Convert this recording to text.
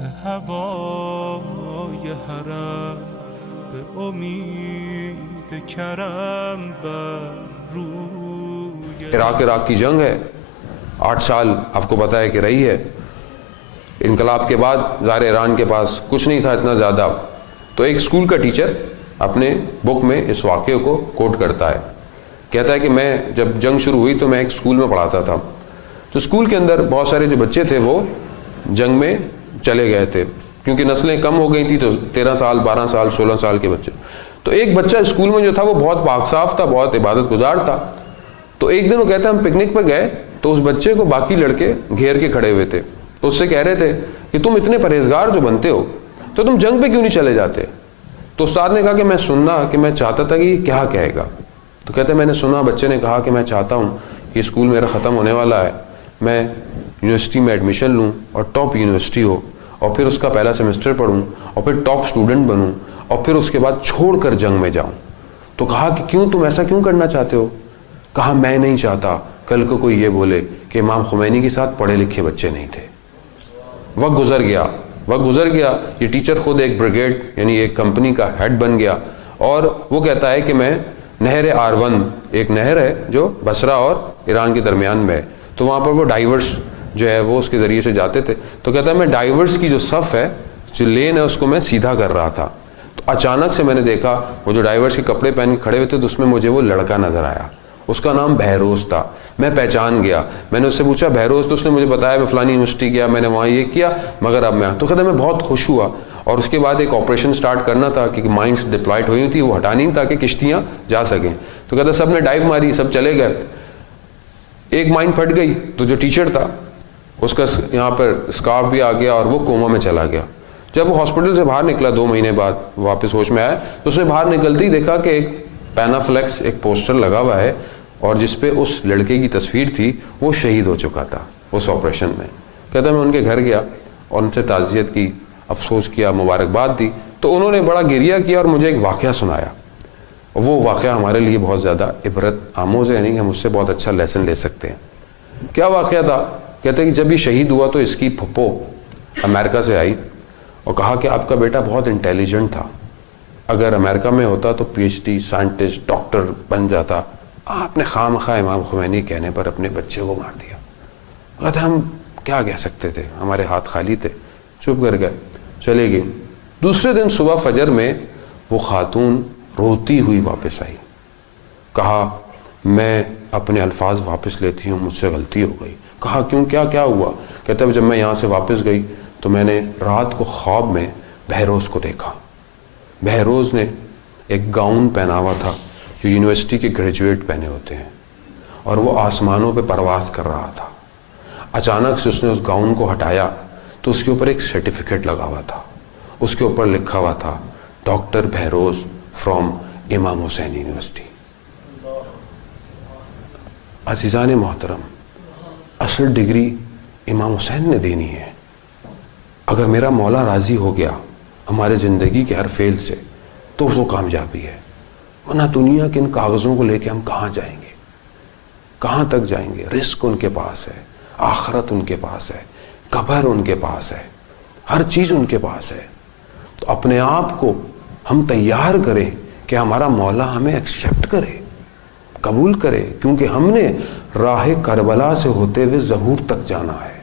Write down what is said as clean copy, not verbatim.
هوای حرم به امید کرم بر روی عراق کی جنگ ہے، 8 سال آپ کو پتہ ہے کہ رہی ہے. انقلاب کے بعد ظاہر ایران کے پاس کچھ نہیں تھا اتنا زیادہ، تو ایک اسکول کا ٹیچر اپنے بک میں اس واقعے کو کوٹ کرتا ہے. کہتا ہے کہ میں جب جنگ شروع ہوئی تو میں ایک اسکول میں پڑھاتا تھا، تو اسکول کے اندر بہت سارے جو بچے تھے وہ جنگ میں چلے گئے تھے کیونکہ نسلیں کم ہو گئی تھیں، تو 13 سال 12 سال 16 سال کے بچے. تو ایک بچہ اسکول میں جو تھا وہ بہت پاک صاف تھا، بہت عبادت گزار تھا. تو ایک دن وہ کہتا ہے ہم پکنک پہ گئے تو اس بچے کو باقی لڑکے گھیر کے کھڑے ہوئے تھے. تو اس سے کہہ رہے تھے کہ تم اتنے پرہیزگار جو بنتے ہو تو تم جنگ پہ کیوں نہیں چلے جاتے؟ تو استاد نے کہا کہ میں سننا کہ میں چاہتا تھا کہ یہ کیا کہے گا. تو کہتے ہیں میں نے سنا، بچے نے کہا کہ میں چاہتا ہوں کہ اسکول میرا ختم ہونے والا ہے، میں یونیورسٹی میں ایڈمیشن لوں اور ٹاپ یونیورسٹی ہو، اور پھر اس کا پہلا سیمسٹر پڑھوں اور پھر ٹاپ اسٹوڈنٹ بنوں اور پھر اس کے بعد چھوڑ کر جنگ میں جاؤں. تو کہا کہ کیوں، تم ایسا کیوں کرنا چاہتے ہو؟ کہا میں نہیں چاہتا کل کو کوئی یہ بولے کہ امام خمینی کے ساتھ پڑھے لکھے بچے نہیں تھے. وقت گزر گیا، یہ ٹیچر خود ایک بریگیڈ یعنی ایک کمپنی کا ہیڈ بن گیا، اور وہ کہتا ہے کہ میں نہر آر1، ایک نہر ہے جو بصرہ اور ایران کے درمیان میں ہے، تو وہاں پر وہ ڈائیورس جو ہے وہ اس کے ذریعے سے جاتے تھے. تو کہتا ہے میں ڈائیورس کی جو صف ہے، جو لین ہے، اس کو میں سیدھا کر رہا تھا. تو اچانک سے میں نے دیکھا وہ جو ڈائیورس کے کپڑے پہن کے کھڑے ہوئے تھے، تو اس میں مجھے وہ لڑکا نظر آیا. اس کا نام بہروز تھا. میں پہچان گیا، میں نے اس سے پوچھا بہروز؟ تو اس نے مجھے بتایا میں فلانی یونیورسٹی گیا، میں نے وہاں یہ کیا، مگر اب میں. تو کہتا ہے میں بہت خوش ہوا، اور اس کے بعد ایک آپریشن سٹارٹ کرنا تھا کیونکہ مائنس ڈپلائٹ ہوئی تھی، وہ ہٹانی تھا کہ کشتیاں جا سکیں. تو کہتا ہے سب نے ڈائیو ماری، سب چلے گئے. ایک مائن پھٹ گئی تو جو ٹیچر تھا اس کا یہاں پر اسکارف بھی آ گیا اور وہ کوما میں چلا گیا. جب وہ ہاسپٹل سے باہر نکلا 2 مہینے بعد واپس ہوش میں آیا، تو اس نے باہر نکلتے ہی دیکھا کہ ایک پینافلیکس ایک پوسٹر لگا ہوا ہے، اور جس پہ اس لڑکے کی تصویر تھی، وہ شہید ہو چکا تھا اس آپریشن میں. کہتا ہے میں ان کے گھر گیا اور ان سے تعزیت کی، افسوس کیا، مبارکباد دی. تو انہوں نے بڑا گریہ کیا اور مجھے ایک واقعہ سنایا. وہ واقعہ ہمارے لیے بہت زیادہ عبرت آموز ہے، یعنی کہ ہم اس سے بہت اچھا لیسن لے سکتے ہیں. کیا واقعہ تھا؟ کہتے ہیں کہ جب یہ شہید ہوا تو اس کی پھپھو امریکہ سے آئی اور کہا کہ آپ کا بیٹا بہت انٹیلیجنٹ تھا، اگر امریکہ میں ہوتا تو PhD سائنٹسٹ ڈاکٹر بن جاتا، آپ نے خواہ امام خمینی کہنے پر اپنے بچے کو مار دیا. کہتے ہم کیا کہہ سکتے تھے، ہمارے ہاتھ خالی تھے، چپ کر گئے، چلے گئے. دوسرے دن صبح فجر میں وہ خاتون روتی ہوئی واپس آئی. کہا میں اپنے الفاظ واپس لیتی ہوں، مجھ سے غلطی ہو گئی. کہا کیوں، کیا ہوا؟ کہتا ہے جب میں یہاں سے واپس گئی تو میں نے رات کو خواب میں بہروز کو دیکھا. بہروز نے ایک گاؤن پہنا ہوا تھا جو یونیورسٹی کے گریجویٹ پہنے ہوتے ہیں، اور وہ آسمانوں پہ پرواز کر رہا تھا. اچانک سے اس نے اس گاؤن کو ہٹایا تو اس کے اوپر ایک سرٹیفکیٹ لگا ہوا تھا، اس کے اوپر لکھا ہوا تھا ڈاکٹر بہروز فرام امام حسین یونیورسٹی. عزیزان محترم، اصل ڈگری امام حسین نے دینی ہے. اگر میرا مولا راضی ہو گیا ہمارے زندگی کے ہر فیل سے تو وہ کامیابی ہے، ورنہ دنیا کے ان کاغذوں کو لے کے ہم کہاں جائیں گے، کہاں تک جائیں گے؟ رزق ان کے پاس ہے، آخرت ان کے پاس ہے، قبر ان کے پاس ہے، ہر چیز ان کے پاس ہے. تو اپنے آپ کو ہم تیار کریں کہ ہمارا مولا ہمیں ایکسیپٹ کرے، قبول کرے، کیونکہ ہم نے راہ کربلا سے ہوتے ہوئے ظہور تک جانا ہے.